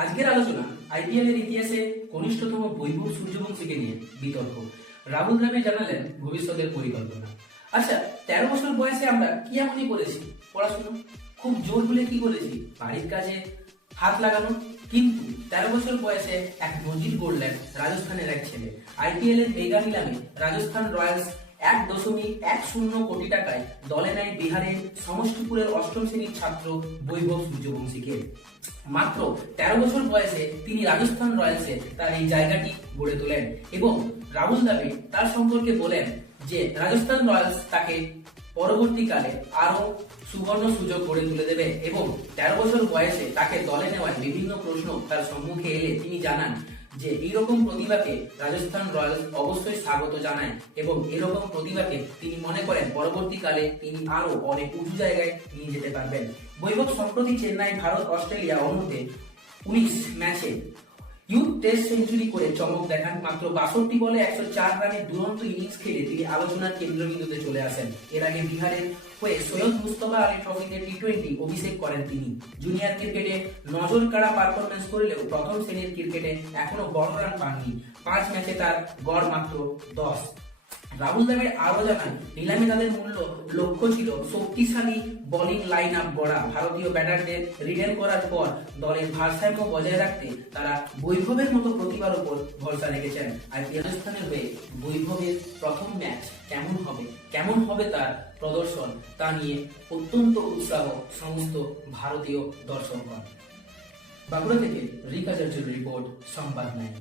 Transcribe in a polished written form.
আজকের আলোচনা আইপিএল এর ইতিহাসে কনিষ্ঠতম বৈভব সূর্যবংশীকে নিয়ে বিতর্ক। রাহুল দ্রাবিড় জানালেন ভবিষ্যতের পরিকল্পনা। আচ্ছা, 13 বছর বয়সে আমরা কি এমনই করেছি? পড়াশোনা খুব জোর হলে কি করেছি? বাড়ির কাজে হাত লাগানো। কিন্তু 13 বছর বয়সে এক নজির গড়লেন রাজস্থানের এক ছেলে। আইপিএল এর মেগা নিলামে রাজস্থান রয়্যালস 1.10 কোটি টাকায় দলে নেয় বিহারের সমষ্টিপুরের অষ্টম শ্রেণীর ছাত্র বৈভব সূর্যবংশীকে। মাত্র 13 বছর বয়সে তিনি রাজস্থান রয়্যালসে তার এই জায়গাটি গড়ে তোলেন এবং রাহুল দ্রাবিড় তার সম্পর্কে বলেন যে রাজস্থান রয়্যালস তাকে পরবর্তীকালে আরো সুবর্ণ সুযোগ করে তুলে দেবে এবং 13 বছর বয়সে তাকে দলে নেওয়ার বিভিন্ন প্রশ্ন তার সম্মুখে এলে তিনি জানান যে এইরকম প্রতিভাকে রাজস্থান রয়্যালস অবশ্যই স্বাগত জানায় এবং এরকম প্রতিভাকে তিনি মনে করেন পরবর্তীকালে তিনি আরো অনেক উঁচু জায়গায় নিয়ে যেতে পারবেন। বৈভব সম্প্রতি চেন্নাই ভারত অস্ট্রেলিয়া অনুর্ধে 19 ম্যাচে ইউথ টেস্ট সেঞ্চুরি করে চমক দেখান। মাত্র 62 বলে 104 রানের দুরন্ত ইনিংস খেলে তিনি আলোচনার কেন্দ্রবিন্দুতে চলে আসেন। এর আগে বিহারের হয়ে সৈয়দ মুস্তফা আলী ট্রফিতে টি20 অভিষেক করেন তিনি। জুনিয়র ক্রিকেটে নজর কাড়া পারফরমেন্স করলেও প্রথম শ্রেণীর ক্রিকেটে এখনো বড় রান পাননি। 5 ম্যাচে তার গড় মাত্র 10। রাহুল দ্রাবিড় আরো জানান নিলামে তাদের লক্ষ্য ছিল শক্তিশালী বোলিং লাইন আপ গড়া। ভারতীয় ব্যাটারদের রিটেন করার পর দলের ভারসাম্য বজায় রাখতে তারা বৈভবের মতো প্রতিভার উপর ভরসা রেখেছেন। আর রাজস্থানের হয়ে বৈভবের প্রথম ম্যাচ কেমন হবে তার প্রদর্শন তা নিয়ে অত্যন্ত উৎসাহ সমস্ত ভারতীয় দর্শকগণ। বাঁকুড়া থেকে রিক আচার্যের রিপোর্ট, সংবাদ 9।